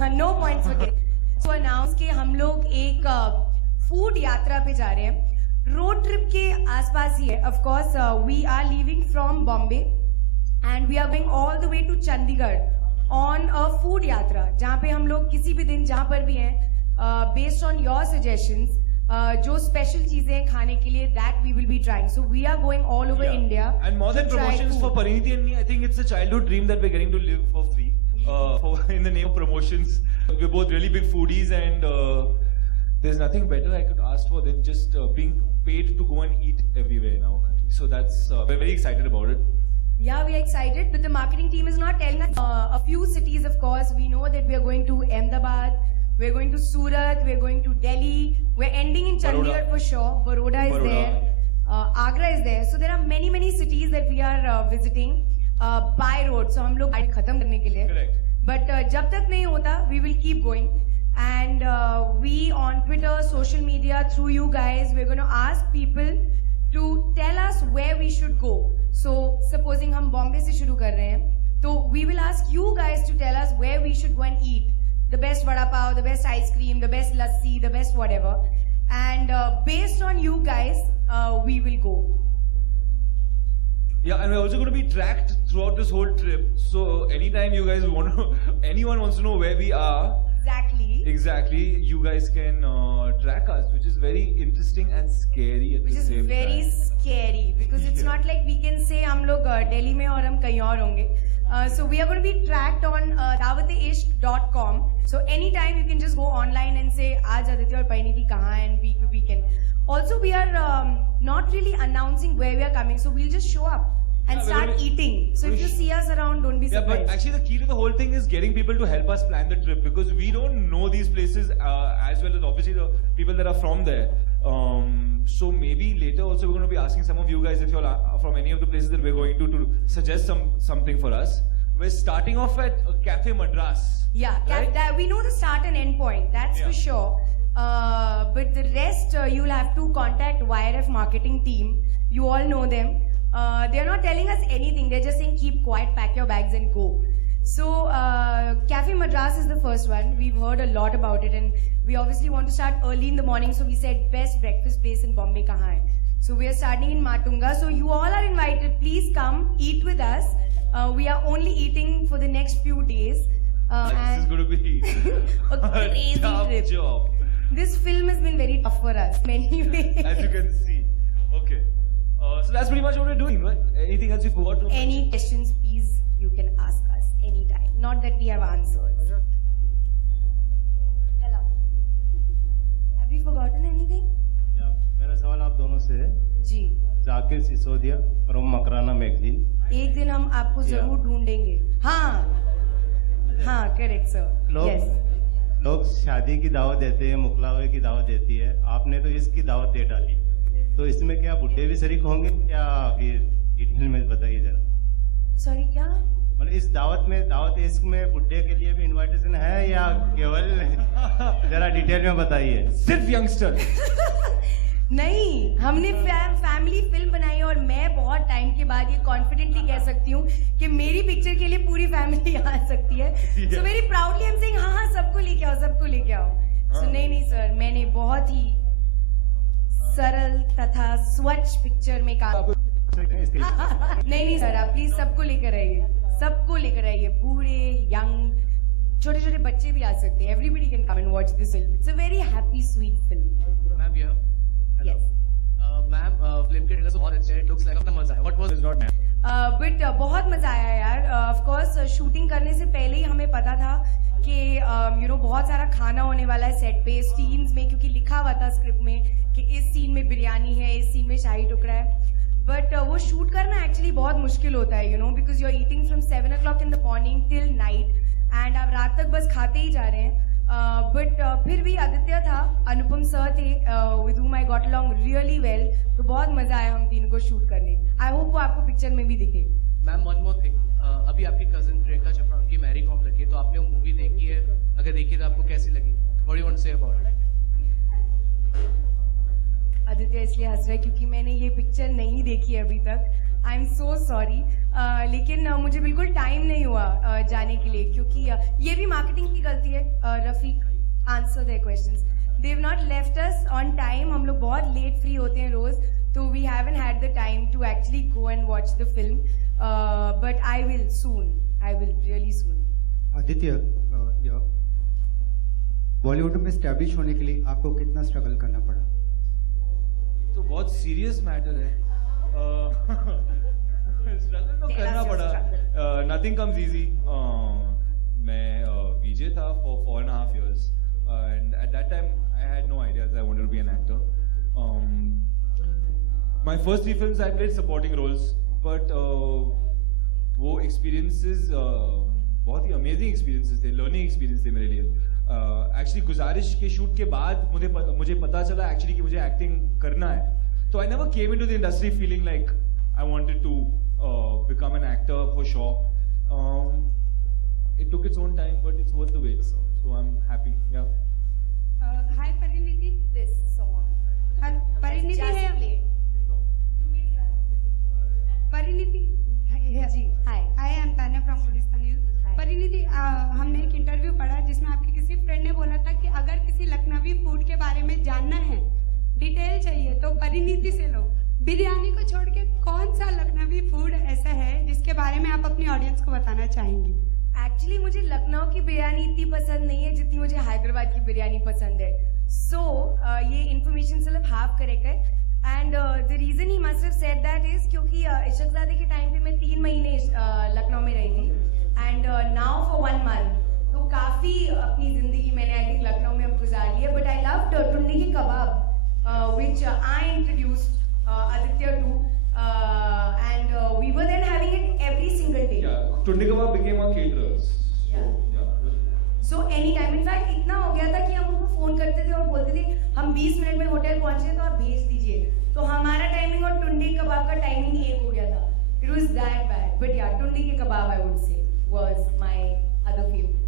No points okay. So announce कि हम लोग एक फूड यात्रा पे जा रहे हैं, रोड ट्रिप के आसपास ही है। Of course we are leaving from Bombay and we are going all the way to Chandigarh on a food yatra, जहाँ पे हम लोग किसी भी दिन जहाँ पर भी हैं, बेस्ड ऑन योर सजेशंस, जो स्पेशल चीजें खाने के लिए that we will be trying. So we are going all over India. And more than to try promotions food. for Pariniti and me, I think it's a childhood dream that we're getting to live for free. In the name of promotions, we're both really big foodies, and there's nothing better I could ask for than just being paid to go and eat everywhere in our country. So that's we're very excited about it. Yeah, we are excited, but the marketing team is not telling us a few cities. Of course, we know that we are going to Ahmedabad, we're going to Surat, we're going to Delhi, we're ending in Chandigarh for sure. Baroda is there, Agra is there. So there are many cities that we are visiting by road. So हम लोग खत्म करने के लिए. Correct. But जब तक नहीं होता, we will keep going. And we on Twitter, social media, through you guys, we're going to ask people to tell us where we should go. So supposing हम बॉम्बे से शुरू कर रहे हैं, तो we will ask you guys to tell us where we should go and eat. The best vada pav, the best ice cream, the best lassi, the best whatever. And based on you guys, we will go. Yeah, and we're also going to be tracked throughout this whole trip. So anytime you guys want to, anyone wants to know where we are, exactly, you guys can track us, which is very interesting and scary at the same time. Which is very scary because it's not like we can say हम लोग दिल्ली में और हम कहीं और होंगे. So we are going to be tracked on dawat-e-ishq.com. So anytime you can just go online and say आज आदित्य और परिणीति कहाँ हैं, and we can. Also we are not really announcing where we are coming, so we'll just show up and start eating. So if you see us around, don't be surprised. Yeah, but actually the key to the whole thing is getting people to help us plan the trip, because we don't know these places as well as obviously the people that are from there. So maybe later also we're going to be asking some of you guys if you're from any of the places that we're going to suggest something for us. We're starting off at Cafe Madras. Yeah, right? We know the start and end point, that's for sure. But the rest you'll have to contact YRF marketing team. You all know them. They're not telling us anything. They're just saying keep quiet, pack your bags and go. So Cafe Madras is the first one. We've heard a lot about it, and we obviously want to start early in the morning. So we said best breakfast place in Bombay kahan hai? So we are starting in Matunga. So you all are invited. Please come eat with us. We are only eating for the next few days. This is going to be a crazy tough trip. Job. This film has been very tough for us. Many ways. As you can see. Okay. So that's pretty much what we're doing, right? Anything else you forgot to Any mention? questions, please, you can ask us anytime. Not that we have answers. Have we forgotten anything? Yeah, मेरा सवाल आप दोनों से है. जी. Zakir Sisodia from Makrana magazine. एक दिन हम आपको जरूर ढूंढेंगे. हाँ, correct sir. Yes. लोग शादी की दावत देते हैं, मुखलावे की दावत देती है. आपने तो इसकी दावत दे डाली. तो इसमें क्या बुड्ढे भी शरीक होंगे या फिर डिटेल में बताइए जरा. सॉरी क्या? मतलब इस दावत इश्क में बुड्ढे के लिए भी इनविटेशन है या केवल जरा डिटेल में बताइए. सिर्फ यंगस्टर. नहीं, हमने फैमिली फिल्म बनाई और मैं बहुत टाइम के बाद ये कॉन्फिडेंटली कह सकती हूँ कि मेरी पिक्चर के लिए पूरी फैमिली आ सकती है. So very proudly I am saying हाँ सबको लेके आओ. सो नहीं सर, मैंने बहुत ही सरल तथा स्वच्छ पिक्चर में काम. नहीं सर, आप प्लीज सबको लेकर आइए. बूढ़े, यंग, छोटे बच्चे भी आ सकते हैं. Everybody can come and watch this film. It's a very happy sweet film. Ma'am here. Yes ma'am, film के ट्रेलर से बहुत अच्छे हैं. लुक्स लाइक अपना मजा है. What was it not ma'am? But बहुत मजा आया यार. ऑफ कोर्स शूटिंग करने से पहले ही हमें पता था कि बहुत सारा खाना होने वाला है सेट पे, सीन्स में, क्योंकि लिखा हुआ था स्क्रिप्ट में कि इस सीन में बिरयानी है, इस सीन में शाही टुकड़ा है. बट वो शूट करना एक्चुअली बहुत मुश्किल होता है, because you are eating from 7 o'clock in the morning till night, and आप रात तक बस खाते ही जा रहे हैं. बट फिर भी आदित्य था, अनुपम सर थे, with whom I got along really well. तो बहुत मजा आया हम तीनों को शूट करने. आई होप वो आपको पिक्चर में भी दिखे. Ma'am, one more thing. अभी आपकी कजिन प्रियंका चोपड़ा, उनकी मैरी कॉम लगी है, तो आपने वो मूवी देखी है? अगर देखी तो आपको कैसी लगी? What do you want to say about it? Aditya इसलिए हंस रहा है क्योंकि मैंने ये पिक्चर नहीं देखी है अभी तक. I am so sorry. लेकिन मुझे बिल्कुल टाइम नहीं हुआ जाने के लिए, क्योंकि ये भी मार्केटिंग की गलती है. answer their questions. They've not left us on time. हम लोग बहुत late free होते हैं रोज, तो we haven't had the time to actually go and watch the film. But I will soon. I will really soon. Aditya, Bollywood में establish होने के लिए आपको कितना स्ट्रगल करना पड़ा? तो बहुत सीरियस मैटर है. स्ट्रगल तो करना पड़ा. Nothing comes easy. मैं वीजे था for 4.5 years, and at that time I had no idea that I wanted to be an actor. My first 3 films I played supporting roles, but वो experiences बहुत ही amazing experiences थे, learning experience थे मेरे लिए. Actually गुजारिश के shoot के बाद मुझे पता चला actually कि मुझे acting करना है. So I never came into the industry feeling like I wanted to become an actor for sure. It took its own time, but it's worth the wait. So I'm happy. Yeah. Hi Pariniti. This song. Pariniti Just है. play. Pariniti. Ji. Hi. Hi, I'm Tanya from Gulistan News. Hi. Parineeti, हमने एक interview पढ़ा जिसमें आपके किसी friend ने बोला था कि अगर किसी लखनवी फूड के बारे में जानना है, डिटेल चाहिए, तो परिणीति से लो. बिरयानी को छोड़ के कौन सा लखनवी फूड ऐसा है जिसके बारे में आप अपनी ऑडियंस को बताना चाहेंगी? एक्चुअली मुझे लखनऊ की बिरयानी इतनी पसंद नहीं है जितनी मुझे हैदराबाद की बिरयानी पसंद है. सो ये इन्फॉर्मेशन सिर्फ हाफ करेक्ट है. And the reason he must have said that is क्योंकि इशकजादे के टाइम पे मैं 3 महीने लखनऊ में रही थी, एंड नाउ फॉर 1 month. तो काफी अपनी जिंदगी मैंने आई थिंक लखनऊ में अब गुजार ली है. बट आई लव टुंडी के कबाब विच आई introduced Aditya to, and we were then having it every single day. Yeah. Tunde Kebab became our caterers. So anytime, in fact इतना हो गया था कि हम उनको फोन करते थे और बोलते थे हम 20 मिनट में होटल पहुंचे तो आप भेज दीजिए. तो हमारा टाइमिंग और टुंडी कबाब का टाइमिंग एक हो गया था. It was that bad. But yeah, Tundi के कबाब I would say was my other favorite.